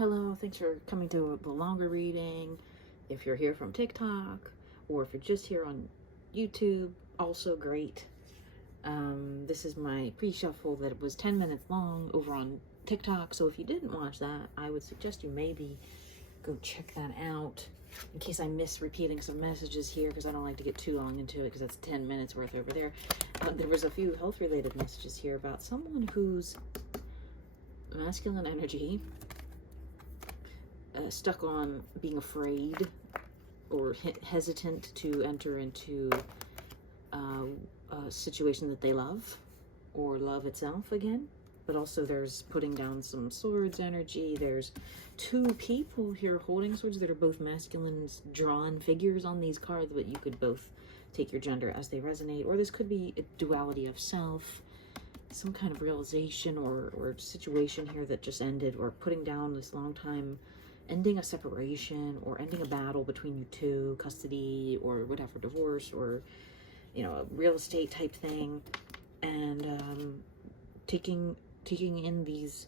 Hello, thanks for coming to the longer reading. If you're here from TikTok, or if you're just here on YouTube, also great. This is my pre-shuffle that was 10 minutes long over on TikTok, so if you didn't watch that, I would suggest you maybe go check that out, in case I miss repeating some messages here, because I don't like to get too long into it, because that's 10 minutes worth over there. There was a few health-related messages here about someone whose masculine energy stuck on being afraid or hesitant to enter into a situation that they love, or love itself again. But also there's putting down some swords energy. There's two people here holding swords that are both masculine drawn figures on these cards, but you could both take your gender as they resonate, or this could be a duality of self, some kind of realization or situation here that just ended, or putting down this long time, ending a separation or ending a battle between you two, custody or whatever, divorce, or a real estate type thing, and taking in these,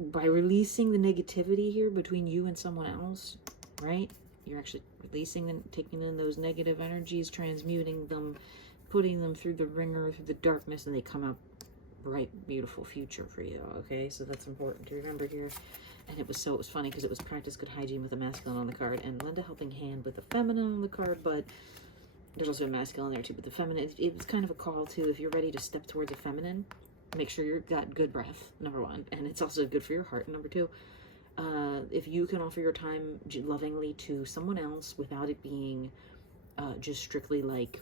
by releasing the negativity here between you and someone else, right? You're actually releasing them, taking in those negative energies, transmuting them, putting them through the ringer, through the darkness, and they come out bright, beautiful future for you. Okay, so that's important to remember here. And it was funny because it was practice good hygiene with a masculine on the card, and lend a helping hand with a feminine on the card, but there's also a masculine there too. But the feminine, it was kind of a call to, if you're ready to step towards a feminine, make sure you've got good breath, number one, and it's also good for your heart, number two. If you can offer your time lovingly to someone else without it being just strictly like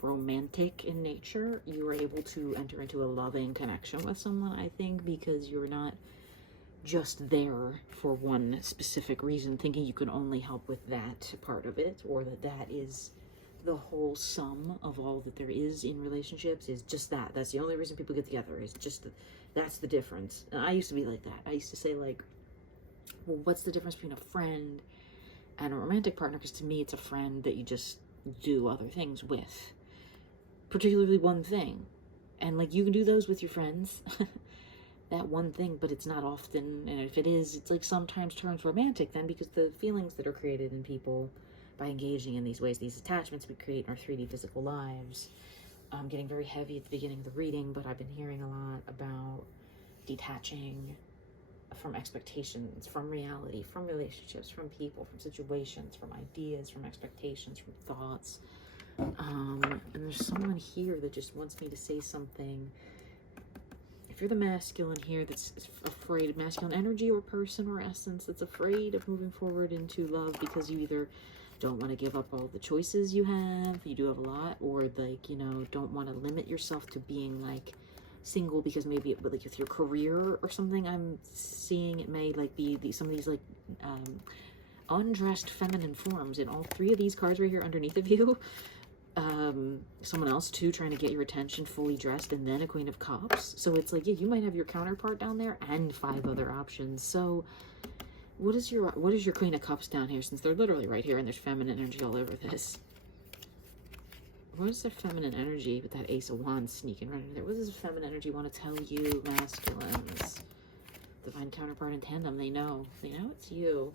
romantic in nature, you are able to enter into a loving connection with someone, I think, because you're not just there for one specific reason, thinking you can only help with that part of it, or that is the whole sum of all that there is in relationships, is just that's the only reason people get together, is just that's the difference. And I used to be like that. I used to say, like, well, what's the difference between a friend and a romantic partner? Because to me, it's a friend that you just do other things with, particularly one thing. And like, you can do those with your friends, that one thing, but it's not often. And if it is, it's like sometimes turns romantic then, because the feelings that are created in people by engaging in these ways, these attachments we create in our 3D physical lives. I'm getting very heavy at the beginning of the reading, but I've been hearing a lot about detaching from expectations, from reality, from relationships, from people, from situations, from ideas, from expectations, from thoughts. And there's someone here that just wants me to say something. If you're the masculine here that's afraid of masculine energy or person or essence, that's afraid of moving forward into love because you either don't want to give up all the choices you have, you do have a lot, or like, don't want to limit yourself to being like single because maybe it, like with your career or something, I'm seeing it may like be some of these like undressed feminine forms in all three of these cards right here underneath of you. Someone else too trying to get your attention, fully dressed, and then a Queen of Cups. So it's like, yeah, you might have your counterpart down there and 5 other options. So what is your Queen of Cups down here, since they're literally right here and there's feminine energy all over this? What is the feminine energy with that Ace of Wands sneaking right in there? What does the feminine energy want to tell you, masculines? Divine counterpart in tandem, they know it's you.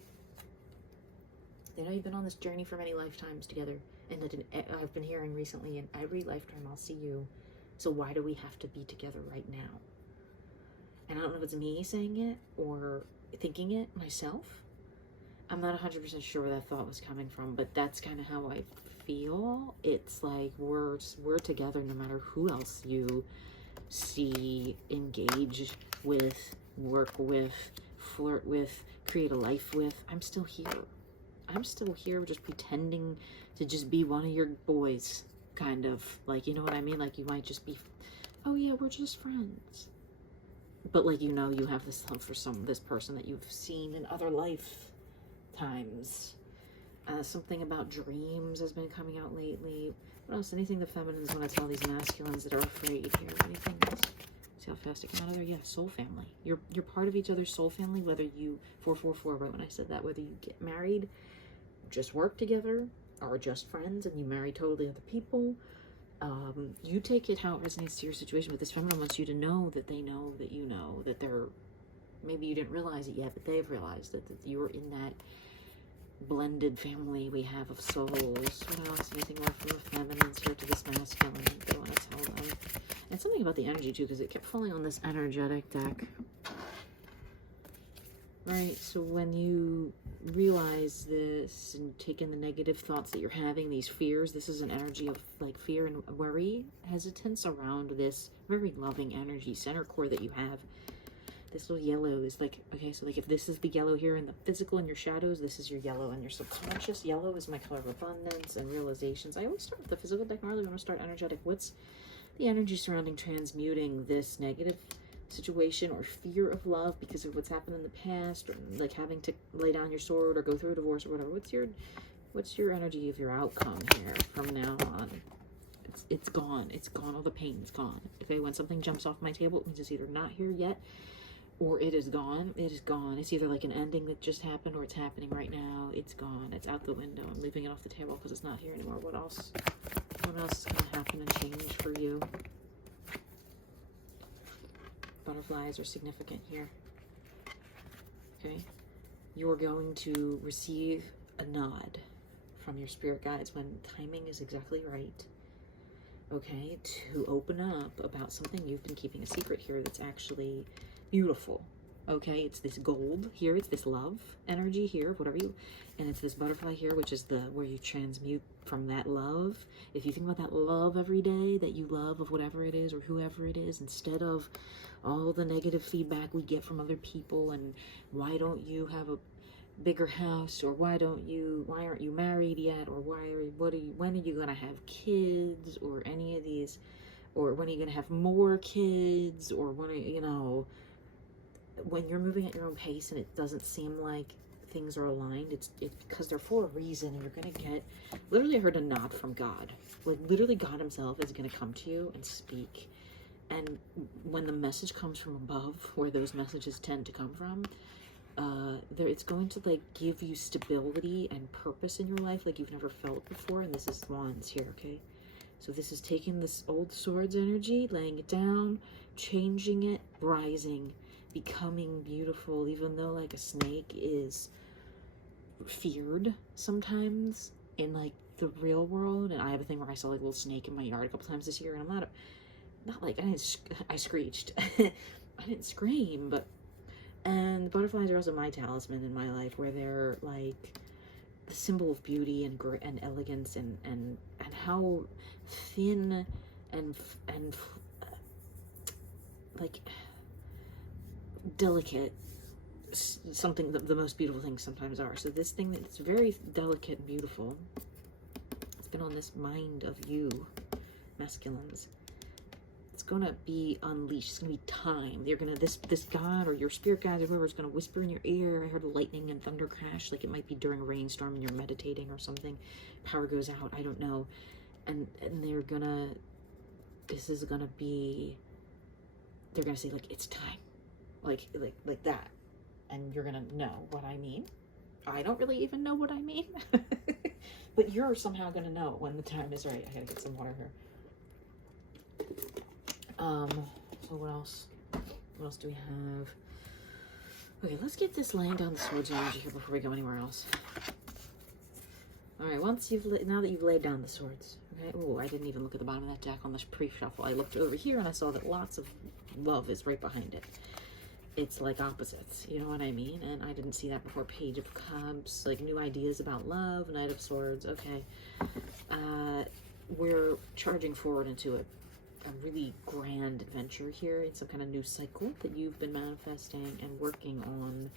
They know you've been on this journey for many lifetimes together, and that I've been hearing recently, in every lifetime I'll see you. So why do we have to be together right now? And I don't know if it's me saying it or thinking it myself. I'm not 100% sure where that thought was coming from, but that's kind of how I feel. It's like we're together no matter who else you see, engage with, work with, flirt with, create a life with. I'm still here. I'm still here, just pretending to just be one of your boys, kind of. Like, you know what I mean? Like, you might just be, oh yeah, we're just friends. But like, you have this love for this person that you've seen in other lifetimes. Something about dreams has been coming out lately. What else? Anything the feminines want to tell these masculines that are afraid here? Anything else? See how fast it came out of there? Yeah, soul family. You're part of each other's soul family, whether you, 444, right when I said that, whether you get married, just work together, or just friends, and you marry totally other people. You take it how it resonates to your situation, but this feminine wants you to know that they know that you know that they're Maybe you didn't realize it yet, but they've realized it, that you're in that blended family we have of souls. What else? Anything more from the feminines here to this masculine that they want to tell them? And something about the energy too, because it kept falling on this energetic deck. Right, so when you realize this and take in the negative thoughts that you're having, these fears, this is an energy of like fear and worry, hesitance around this very loving energy center core that you have. This little yellow is like, okay, so like if this is the yellow here in the physical and your shadows, this is your yellow and your subconscious. Yellow is my color of abundance and realizations. I always start with the physical deck. Normally when I start energetic, what's the energy surrounding transmuting this negative situation or fear of love because of what's happened in the past, or like having to lay down your sword or go through a divorce or whatever? What's your energy of your outcome here from now on? It's gone. It's gone. All the pain's gone. Okay, when something jumps off my table, it means it's either not here yet or it is gone. It is gone. It's either like an ending that just happened or it's happening right now. It's gone. It's out the window. I'm leaving it off the table because it's not here anymore. What else? What else is going to happen and change for you? Butterflies are significant here. Okay? You're going to receive a nod from your spirit guides when timing is exactly right. Okay? To open up about something you've been keeping a secret here that's actually beautiful. Okay? It's this gold here. It's this love energy here, whatever you... And it's this butterfly here, which is the where you transmute from that love. If you think about that love every day that you love of whatever it is or whoever it is, instead of all the negative feedback we get from other people and why don't you have a bigger house, or why aren't you married yet, or when are you gonna have kids, or any of these, or when are you gonna have more kids, or when when you're moving at your own pace and it doesn't seem like things are aligned, it's because they're for a reason, and you're gonna get, literally I heard a nod from God. Like literally God himself is gonna come to you and speak. And when the message comes from above, where those messages tend to come from, it's going to like give you stability and purpose in your life like you've never felt before. And this is wands here, okay? So this is taking this old swords energy, laying it down, changing it, rising, becoming beautiful, even though like a snake is feared sometimes in like the real world. And I have a thing where I saw like a little snake in my yard a couple times this year, and I'm not like, I screeched. I didn't scream, but, and butterflies are also my talisman in my life, where they're like the symbol of beauty and elegance and how thin and like delicate something, the most beautiful things sometimes are. So this thing that's very delicate and beautiful, it's been on this mind of you, masculines. It's gonna be unleashed. It's gonna be time. You're gonna, this God or your spirit guide or whoever is gonna whisper in your ear. I heard lightning and thunder crash, like it might be during a rainstorm and you're meditating or something. Power goes out, I don't know. And they're gonna, this is gonna be, they're gonna say like, it's time. Like that. And you're gonna know what I mean. I don't really even know what I mean. But you're somehow gonna know when the time is right. I gotta get some water here. So what else? What else do we have? Okay, let's get this laying down the swords energy here before we go anywhere else. All right, now that you've laid down the swords, okay? Oh, I didn't even look at the bottom of that deck on this pre-shuffle. I looked over here and I saw that lots of love is right behind it. It's like opposites, you know what I mean? And I didn't see that before. Page of Cups, like new ideas about love, Knight of Swords. Okay, we're charging forward into a really grand adventure here in some kind of new cycle that you've been manifesting and working on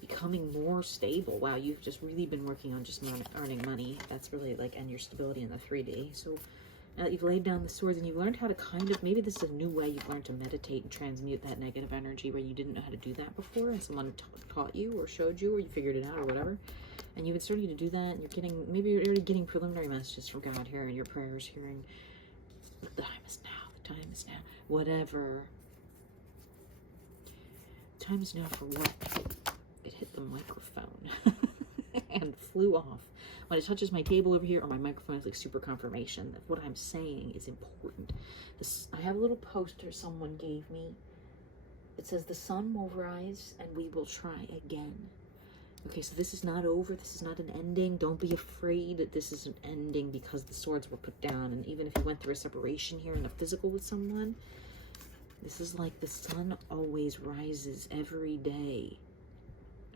becoming more stable. Wow, you've just really been working on just earning money. That's really like, and your stability in the 3D. So now that you've laid down the swords and you've learned how to kind of, maybe this is a new way you've learned to meditate and transmute that negative energy where you didn't know how to do that before, and someone taught you or showed you, or you figured it out or whatever. And you've been starting to do that, and you're getting, maybe you're already getting preliminary messages from God here, and your prayers hearing, the time is now. Time is now. Whatever. Time is now for what? It hit the microphone and flew off. When it touches my table over here or my microphone, it's like super confirmation that what I'm saying is important. I have a little poster someone gave me It says the sun will rise and we will try again. Okay, so this is not over. This is not an ending. Don't be afraid that this is an ending because the swords were put down. And even if you went through a separation here in the physical with someone, this is like the sun always rises every day.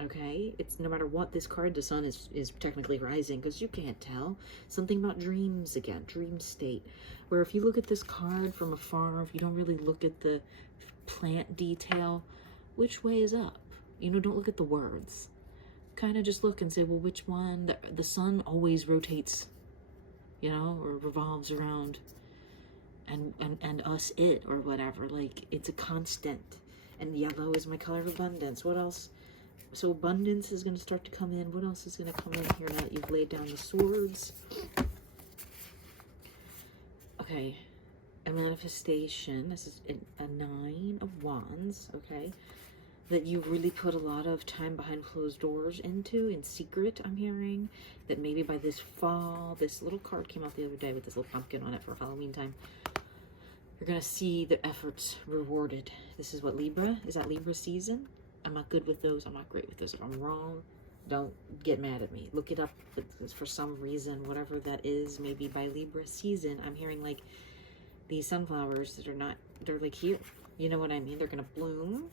Okay, it's no matter what this card, the sun is technically rising, because you can't tell. Something about dreams again, dream state, where if you look at this card from afar, if you don't really look at the plant detail, which way is up? You know, don't look at the words. Kind of just look and say, well, which one? The sun always rotates, you know, or revolves around, and us, it, or whatever. Like, it's a constant. And yellow is my color of abundance. What else? So abundance is going to start to come in. What else is going to come in here now that you've laid down the swords? Okay. A manifestation. This is a 9 of Wands. Okay. That you've really put a lot of time behind closed doors into, in secret, I'm hearing. That maybe by this fall, this little card came out the other day with this little pumpkin on it for Halloween time. You're going to see the efforts rewarded. This is what, Libra? Is that Libra season? I'm not good with those. I'm not great with those. If I'm wrong, don't get mad at me. Look it up. For some reason, whatever that is, maybe by Libra season, I'm hearing like these sunflowers that are not, they're like here. You know what I mean? They're going to bloom,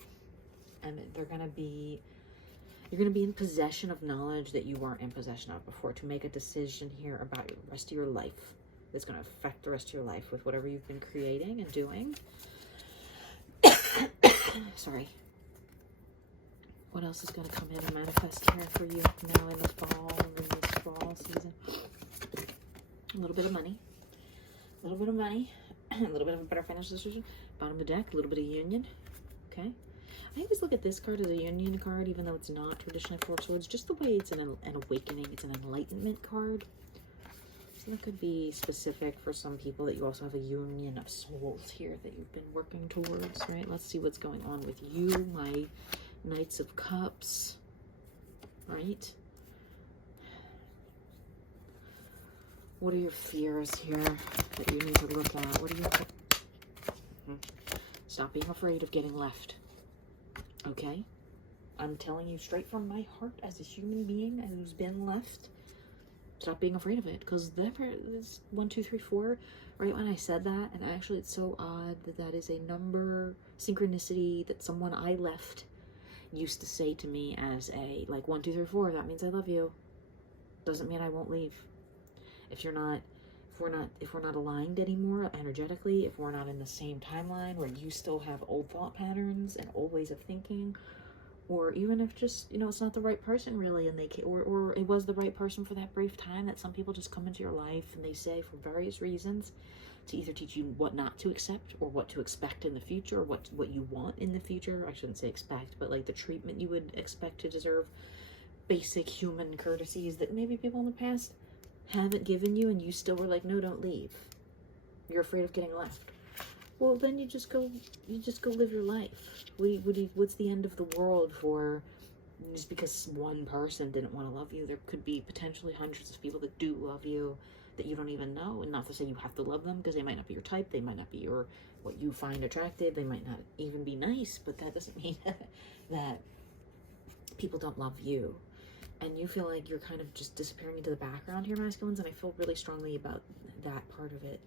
and they're going to be, you're going to be in possession of knowledge that you weren't in possession of before, to make a decision here about the rest of your life. It's going to affect the rest of your life with whatever you've been creating and doing. Sorry. What else is going to come in and manifest here for you now in the fall season? A little bit of money. A little bit of money. A little bit of a better financial situation. Bottom of the deck, a little bit of union. Okay. I always look at this card as a union card, even though it's not traditionally Four of Swords. Just the way it's an awakening. It's an enlightenment card. So that could be specific for some people, that you also have a union of souls here that you've been working towards, right? Let's see what's going on with you, my Knights of Cups, right? What are your fears here that you need to look at? What are you... Stop being afraid of getting left, okay? I'm telling you straight from my heart as a human being who's been left. Stop being afraid of it, because there's 1, 2, 3, 4, right when I said that, and actually it's so odd that that is a number, synchronicity, that someone I left used to say to me as a, like, 1, 2, 3, 4, that means I love you. Doesn't mean I won't leave. If we're not aligned anymore energetically, if we're not in the same timeline, where you still have old thought patterns and old ways of thinking, or even if just, you know, it's not the right person really, and or it was the right person for that brief time, that some people just come into your life and they say for various reasons to either teach you what not to accept or what to expect in the future, or what you want in the future. I shouldn't say expect, but like the treatment you would expect to deserve, basic human courtesies that maybe people in the past haven't given you, and you still were like, no, don't leave. You're afraid of getting left. Well, then you just go live your life. What's the end of the world for just because one person didn't want to love you? There could be potentially hundreds of people that do love you that you don't even know. And not to say you have to love them, because they might not be your type. They might not be what you find attractive. They might not even be nice, but that doesn't mean that people don't love you. And you feel like you're kind of just disappearing into the background here, masculines, and I feel really strongly about that part of it.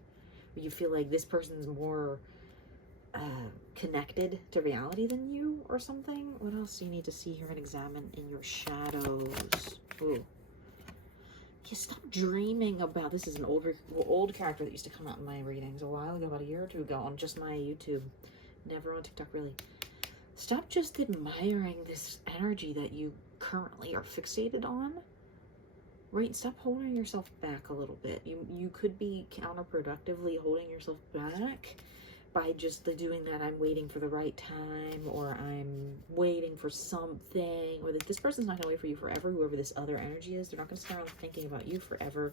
Where you feel like this person's more connected to reality than you or something. What else do you need to see here and examine in your shadows? Ooh. Yeah, stop dreaming about, this is an old character that used to come out in my readings a while ago, about a year or two ago, on just my YouTube. Never on TikTok, really. Stop just admiring this energy that you currently are fixated on. Right? Stop holding yourself back a little bit. You could be counterproductively holding yourself back by just doing that. I'm waiting for the right time, or I'm waiting for something, or that this person's not going to wait for you forever. Whoever this other energy is, they're not going to start thinking about you forever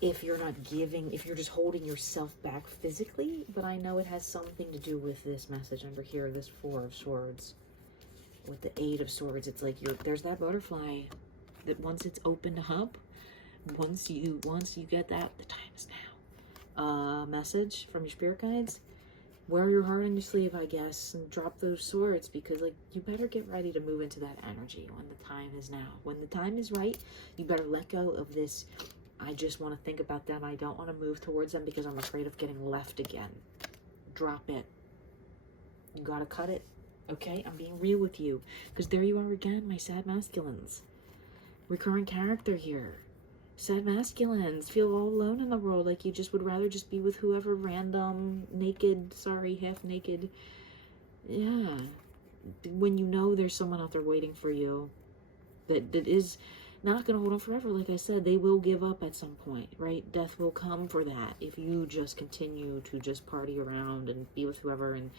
if you're not giving, if you're just holding yourself back physically. But I know it has something to do with this message under here, this Four of Swords. With the Eight of Swords, it's like there's that butterfly that once it's opened up, once you get that, the time is now. Message from your spirit guides. wear your heart on your sleeve, I guess, and drop those swords, because like you better get ready to move into that energy when the time is now. When the time is right, you better let go of this. I just want to think about them. I don't want to move towards them because I'm afraid of getting left again. Drop it. You gotta cut it. Okay, I'm being real with you, because there you are again, my sad masculines. Recurrent character here. Sad masculines feel all alone in the world, like you just would rather just be with whoever random, naked, sorry, half naked. Yeah. When you know there's someone out there waiting for you that is not going to hold on forever. Like I said, they will give up at some point, right? Death will come for that if you just continue to just party around and be with whoever and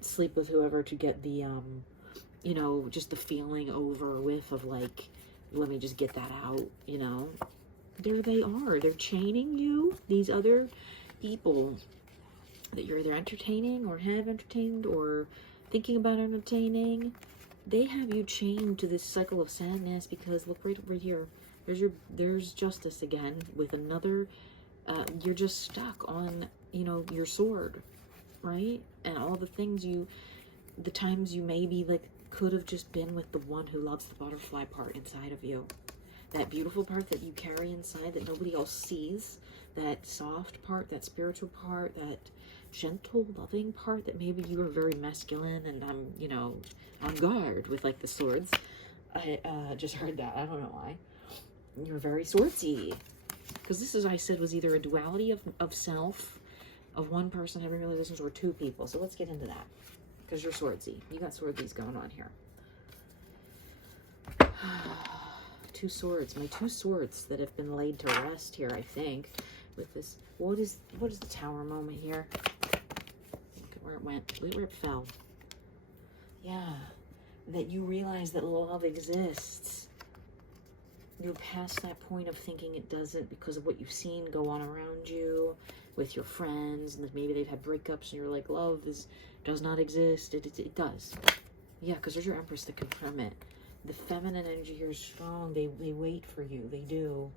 sleep with whoever to get the, you know, just the feeling over with of like, let me just get that out, you know. There they are. They're chaining you, these other people that you're either entertaining or have entertained or thinking about entertaining. They have you chained to this cycle of sadness because look right here. There's justice again with another. You're just stuck on, you know, your sword, right? And all the things the times you maybe like could have just been with the one who loves the butterfly part inside of you. That beautiful part that you carry inside that nobody else sees. That soft part, that spiritual part, that gentle, loving part that maybe you are very masculine and I'm, you know, on guard with like the swords. I just heard that. I don't know why. You're very swordsy. Because this, as I said, was either a duality of self, of one person having realizations, or two people. So let's get into that. Because you're swordsy. You got swordsies going on here. Two swords. My two swords that have been laid to rest here, I think. With this. What is the tower moment here? Look at where it went. Look where it fell. Yeah. That you realize that love exists. You're past that point of thinking it doesn't because of what you've seen go on around you with your friends, and maybe they've had breakups and you're like, love does not exist. It does. Yeah, because there's your Empress to confirm it. The feminine energy here is strong. They wait for you. They do.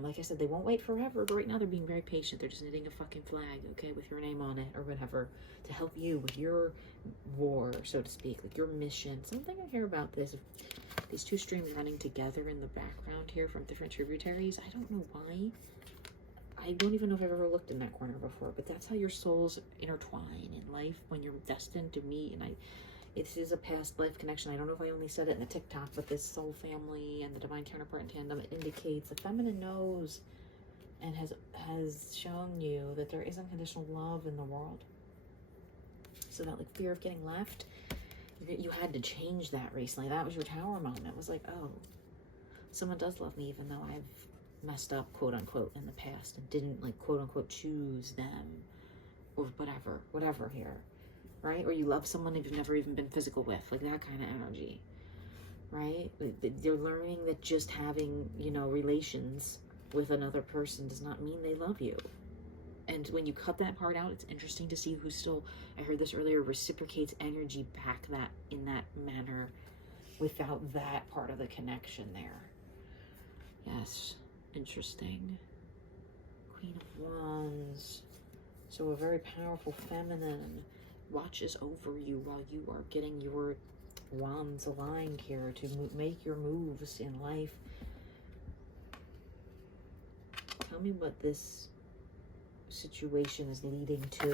Like I said, they won't wait forever, but right now they're being very patient. They're just knitting a fucking flag, okay, with your name on it or whatever, to help you with your war, so to speak, like your mission. Something I hear about this, these two streams running together in the background here from different tributaries. I don't know why. I don't even know if I've ever looked in that corner before, but that's how your souls intertwine in life when you're destined to meet. And this is a past life connection. I don't know if I only said it in the TikTok, but this soul family and the divine counterpart in tandem, it indicates the feminine knows and has shown you that there is unconditional love in the world. So that like fear of getting left, you had to change that recently. That was your tower moment. It was like, oh, someone does love me even though I've messed up, quote unquote, in the past and didn't like quote unquote choose them or whatever here. Right? Or you love someone you've never even been physical with, like that kind of energy, right? You're learning that just having, you know, relations with another person does not mean they love you. And when you cut that part out, it's interesting to see who still, I heard this earlier, reciprocates energy back in that manner without that part of the connection there. Yes, interesting. Queen of Wands. So a very powerful feminine watches over you while you are getting your wands aligned here to make your moves in life. Tell me what this situation is leading to.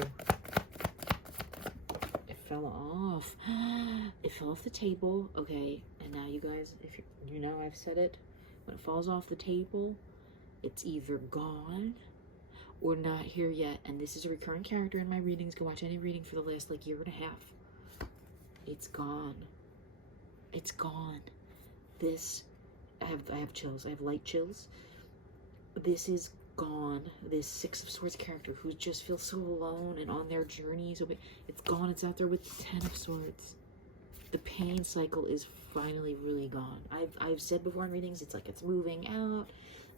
It fell off. It fell off the table. Okay, and now you guys, if you know I've said it, when it falls off the table, it's either gone or not here yet. And this is a recurring character in my readings. Go watch any reading for the last like year and a half. It's gone. It's gone. This, I have chills. I have light chills. This is gone. This Six of Swords character who just feels so alone and on their journey. So it's gone. It's out there with the Ten of Swords. The pain cycle is finally really gone. I've said before in readings, it's like it's moving out.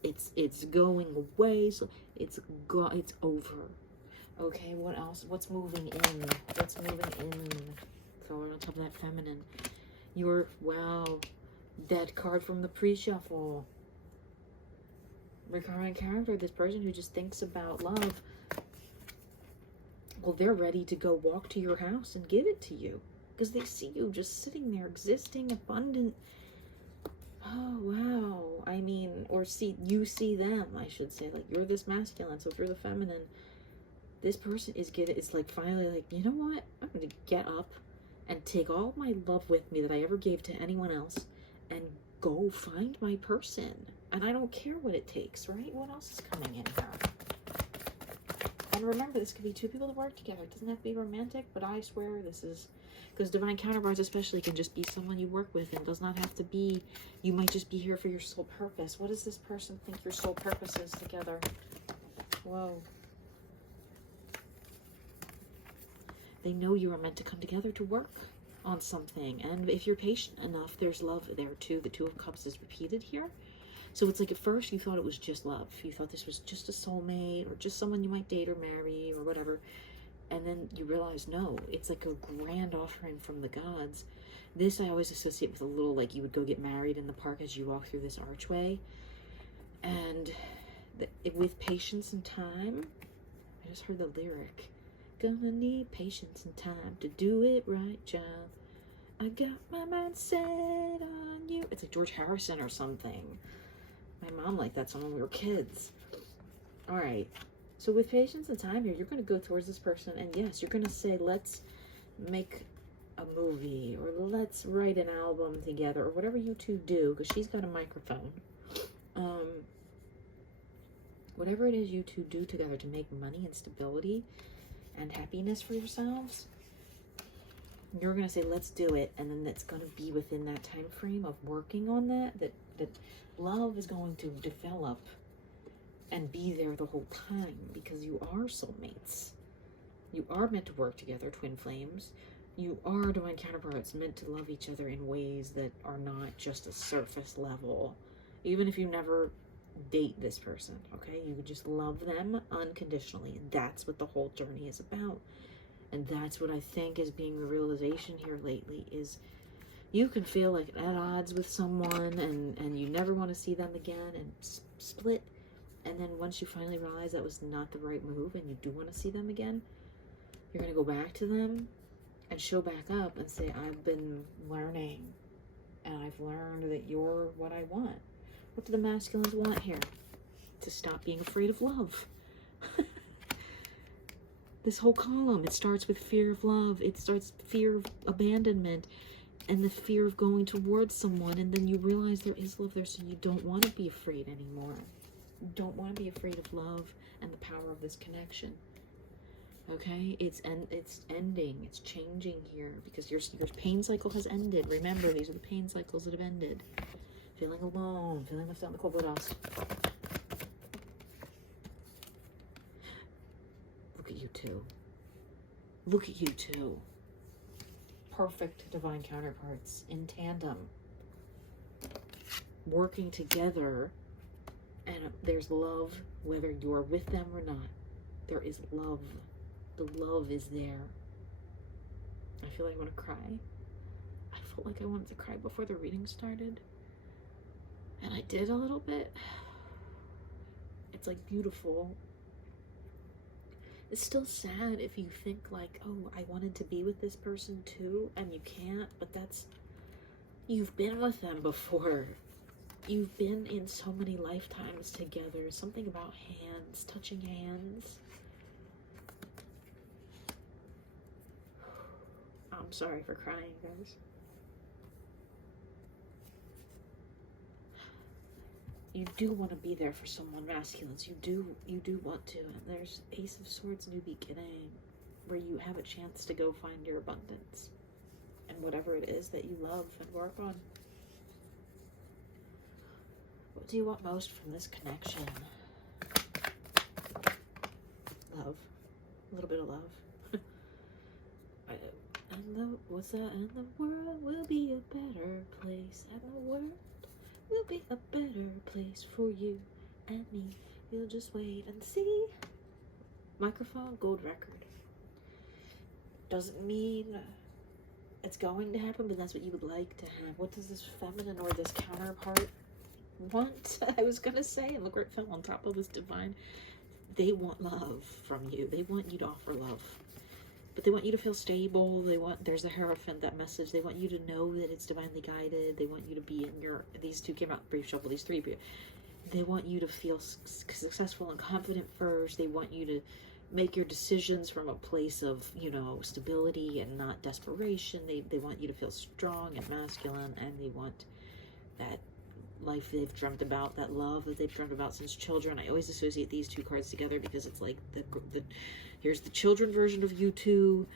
It's going away, so it's over. Okay, what else? What's moving in? What's moving in? Throw it on top of that feminine. Wow, that card from the pre-shuffle. Recurring character, this person who just thinks about love. well, they're ready to go walk to your house and give it to you because they see you just sitting there existing abundant. Oh, wow. I mean, or you see them, I should say. Like, you're this masculine, so if you're the feminine, this person is like finally like, you know what? I'm going to get up and take all my love with me that I ever gave to anyone else and go find my person. And I don't care what it takes, right? What else is coming in here? And remember, this could be two people that work together. It doesn't have to be romantic, but I swear this is... Because divine counterparts especially can just be someone you work with and does not have to be... You might just be here for your soul purpose. What does this person think your soul purpose is together? Whoa. They know you are meant to come together to work on something. And if you're patient enough, there's love there too. The Two of Cups is repeated here. So it's like at first you thought it was just love. You thought this was just a soulmate or just someone you might date or marry or whatever. And then you realize, no, it's like a grand offering from the gods. This I always associate with a little, like you would go get married in the park as you walk through this archway. And with patience and time, I just heard the lyric. Gonna need patience and time to do it right, child. I got my mind set on you. It's like George Harrison or something. My mom liked that song when we were kids. All right. So with patience and time here, you're going to go towards this person. And yes, you're going to say, let's make a movie. Or let's write an album together. Or whatever you two do. Because she's got a microphone. Whatever it is you two do together to make money and stability and happiness for yourselves, you're going to say, let's do it. And then that's going to be within that time frame of working on that love is going to develop and be there the whole time because you are soulmates. You are meant to work together, twin flames. You are divine counterparts meant to love each other in ways that are not just a surface level. Even if you never date this person, okay? You just love them unconditionally. And that's what the whole journey is about. And that's what I think is being the realization here lately is you can feel like at odds with someone and you never want to see them again and split. And then once you finally realize that was not the right move and you do want to see them again, you're going to go back to them and show back up and say, I've been learning and I've learned that you're what I want. What do the masculines want here? To stop being afraid of love. This whole column, it starts with fear of love. It starts fear of abandonment and the fear of going towards someone. And then you realize there is love there, so you don't want to be afraid anymore. You don't want to be afraid of love and the power of this connection. Okay? It's ending. It's changing here because your pain cycle has ended. Remember, these are the pain cycles that have ended. Feeling alone, feeling left out in the cold. What else? Look at you two. Look at you two. Perfect divine counterparts in tandem. Working together. And there's love whether you're with them or not. There is love. The love is there. I feel like I want to cry. I felt like I wanted to cry before the reading started. And I did a little bit. It's like beautiful. It's still sad if you think like, oh, I wanted to be with this person too, and you can't, but you've been with them before. You've been in so many lifetimes together. Something about hands, touching hands. I'm sorry for crying, guys. You do want to be there for someone, masculines. You do want to. And there's Ace of Swords, new beginning, where you have a chance to go find your abundance and whatever it is that you love and work on. What do you want most from this connection? Love. A little bit of love. What's that? And the world will be a better place. And the world will be a better place for you and me. You'll just wait and see. Microphone, gold record. Doesn't mean it's going to happen, but that's what you would like to have. What does this feminine or this counterpart want? I was gonna say, and look where it fell on top of this divine. They want love from you. They want you to offer love. But they want you to feel stable. There's the Hierophant, that message. They want you to know that it's divinely guided. They want you to be in these two came out, brief shuffle, these three. They want you to feel successful and confident first. They want you to make your decisions from a place of, stability and not desperation. They want you to feel strong and masculine, and they want that life they've dreamt about, that love that they've dreamt about since children. I always associate these two cards together because it's like here's the children version of you two,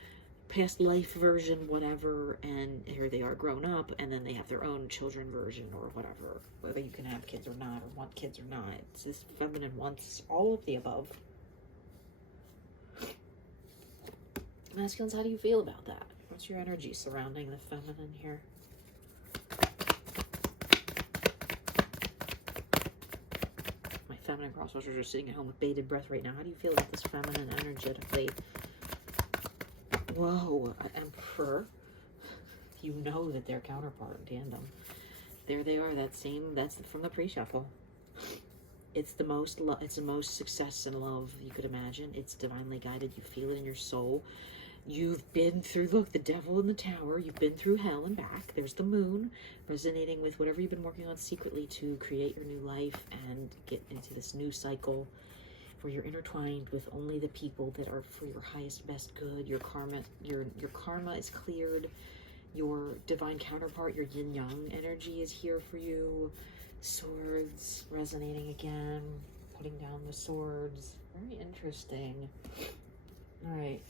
past life version, whatever, and here they are grown up, and then they have their own children version or whatever, whether you can have kids or not, or want kids or not. It's this feminine wants all of the above. Masculines, how do you feel about that? What's your energy surrounding the feminine here? My feminine crosswatchers are sitting at home with bated breath right now. How do you feel about this feminine energetically? Whoa, Emperor. You know that their counterpart in tandem. There they are, that's from the pre-shuffle. It's the most success and love you could imagine. It's divinely guided. You feel it in your soul. You've been through, look, the devil in the tower. You've been through hell and back. There's the moon resonating with whatever you've been working on secretly to create your new life and get into this new cycle where you're intertwined with only the people that are for your highest, best good. Your karma is cleared. Your divine counterpart, your yin-yang energy is here for you. Swords resonating again, putting down the swords. Very interesting. All right,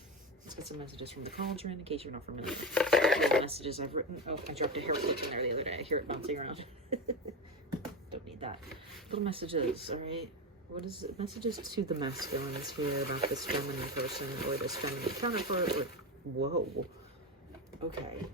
let's get some messages from the cauldron in case you're not familiar. Here's the messages I've written. Oh, I dropped a hair clip in there the other day. I hear it bouncing around. Don't need that. Little messages, all right? What is it? Messages to the masculines here about this feminine person or this feminine counterpart. Or, whoa. Okay.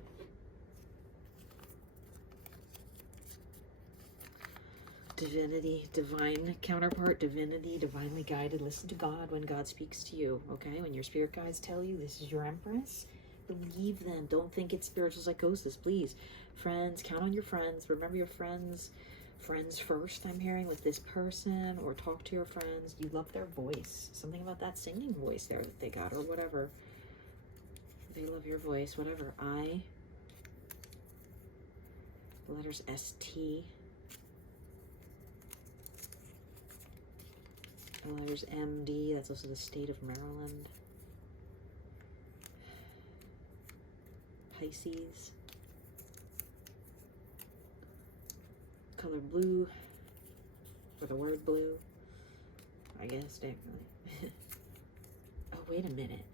Divinity, divine counterpart, divinity, divinely guided. Listen to God when God speaks to you, okay? When your spirit guides tell you this is your empress, believe them. Don't think it's spiritual psychosis, please. Friends, count on your friends. Remember your friends. Friends first, I'm hearing, with this person, or talk to your friends. You love their voice. Something about that singing voice there that they got, or whatever. They love your voice, whatever. I, the letters ST. There's MD, that's also the state of Maryland. Pisces. Color blue, or the word blue, I guess, definitely. Oh, wait a minute.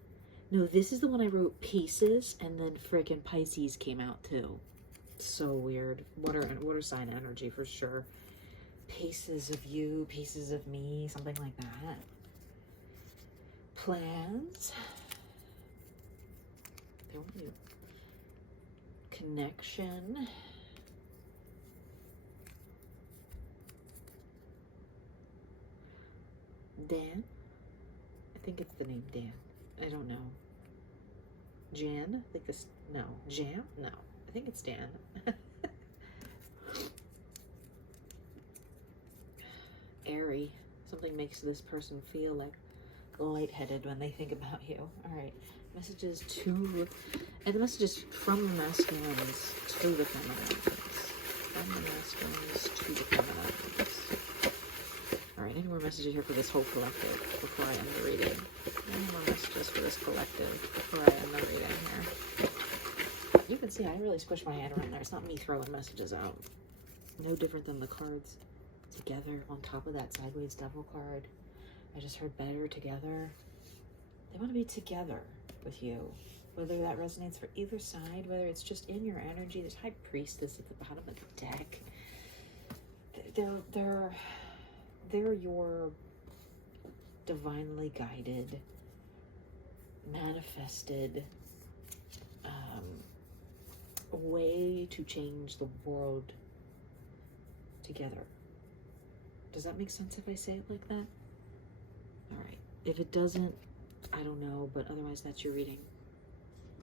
No, this is the one I wrote Pieces, and then frickin' Pisces came out too. So weird. Water sign energy for sure. Pieces of you, pieces of me, something like that. Plans. There will be connection. Dan. I think it's the name Dan. I don't know. Jan? I think this, no. Jam? No. I think it's Dan. Airy. Something makes this person feel like lightheaded when they think about you. All right. Messages to, and the messages from the masculines to the feminines. From the masculines to the feminines. All right. Any more messages here for this whole collective before I end the reading? Any more messages for this collective before I end the reading here? You can see I really squished my hand around there. It's not me throwing messages out. No different than the cards together on top of that sideways devil card. I just heard better together. They want to be together with you, whether that resonates for either side, whether it's just in your energy. There's High Priestess at the bottom of the deck. They're your divinely guided, manifested way to change the world together. Does that make sense if I say it like that? All right. If it doesn't, I don't know, but otherwise that's your reading.